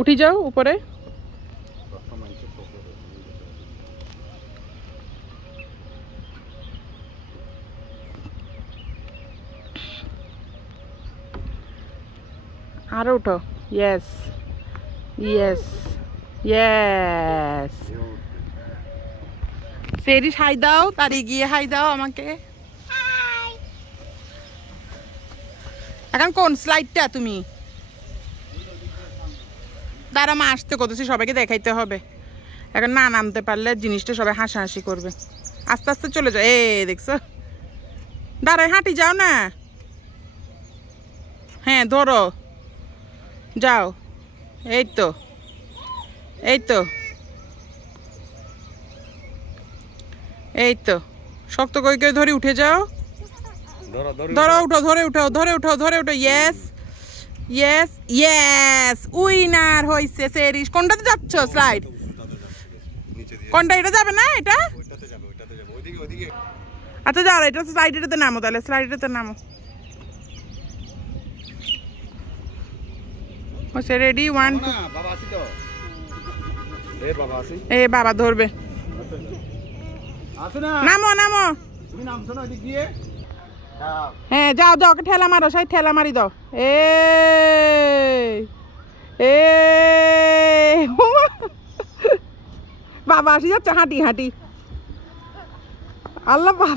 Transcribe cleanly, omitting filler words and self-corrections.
উঠি যাও উপরে। আরো উঠো। Yes yes yes. সেরি হাই দাও, তাড়ি গিয়ে হাই দাও আমাকে। এখন কোন স্লাইডটা তুমি? দাঁড়া মা আসতে কতছি, সবাইকে দেখাইতে হবে। এখন না নামতে পারলে জিনিসটা সবাই হাসাহাসি করবে। আস্তে আস্তে চলে যাও। এ দেখছো, দাঁড়ায় হাঁটি যাও না। হ্যাঁ ধরো, যাও। এই তো এই তো এই তো, শক্ত করে কেউ ধরে উঠে যাও। ধরো উঠো, ধরে উঠো, ধরে উঠো, ধরে উঠো। ইয়েস ইয়েস ইয়েস, উইনার হইছে সেরিস। কোনটাতে যাচ্ছ স্লাইড? কোনটা? এটা যাবে না, এটা আচ্ছা যাও, এটা স্লাইডেটাতে নামো তাহলে, স্লাইডেটাতে নামো। হচ্ছে রেডি, 1 2। এ বাবা ধরবে। নামো নামো। হ্যাঁ যাও যাও, ওকে ঠেলা মারো, সাই ঠেলা মারি দাও। এ এ বাবা আসি যাচ্ছে হাঁটি হাঁটি। আল্লাহ বাবা।